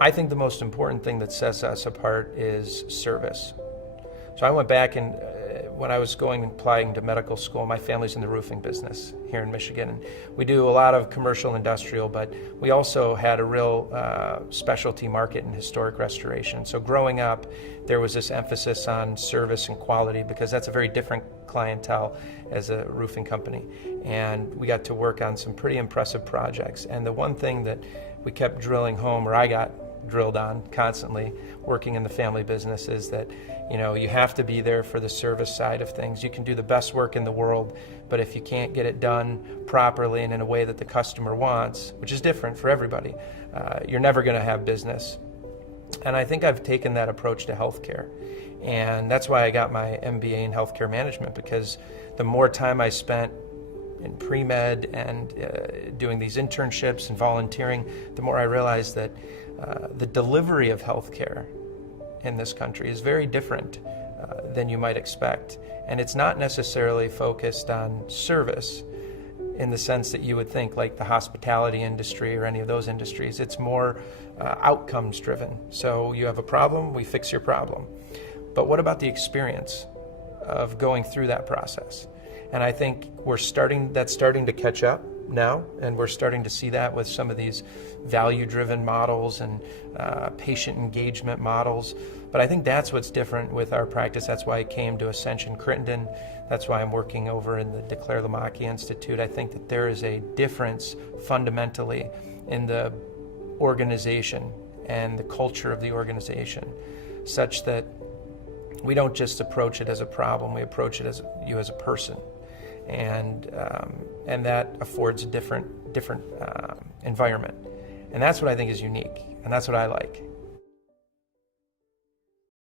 I think the most important thing that sets us apart is service. So I went back and when I was applying to medical school, my family's in the roofing business here in Michigan. And we do a lot of commercial industrial, but we also had a real specialty market in historic restoration. So growing up, there was this emphasis on service and quality because that's a very different clientele as a roofing company. And we got to work on some pretty impressive projects. And the one thing that we kept drilling home, or I got drilled on constantly working in the family business, is that you have to be there for the service side of things. You can do the best work in the world, but if you can't get it done properly and in a way that the customer wants, which is different for everybody, you're never going to have business. And I think I've taken that approach to healthcare. And that's why I got my MBA in healthcare management, because the more time I spent in pre-med and doing these internships and volunteering, the more I realized that the delivery of healthcare in this country is very different than you might expect. And it's not necessarily focused on service in the sense that you would think, like the hospitality industry or any of those industries. It's more outcomes driven. So you have a problem, we fix your problem. But what about the experience of going through that process? And I think that's starting to catch up now, and we're starting to see that with some of these value-driven models and patient engagement models. But I think that's what's different with our practice. That's why I came to Ascension Crittenden. That's why I'm working over in the DeClaire Lamacki Institute. I think that there is a difference fundamentally in the organization and the culture of the organization, such that we don't just approach it as a problem, we approach it as you as a person. And that affords a different environment. And that's what I think is unique, and that's what I like.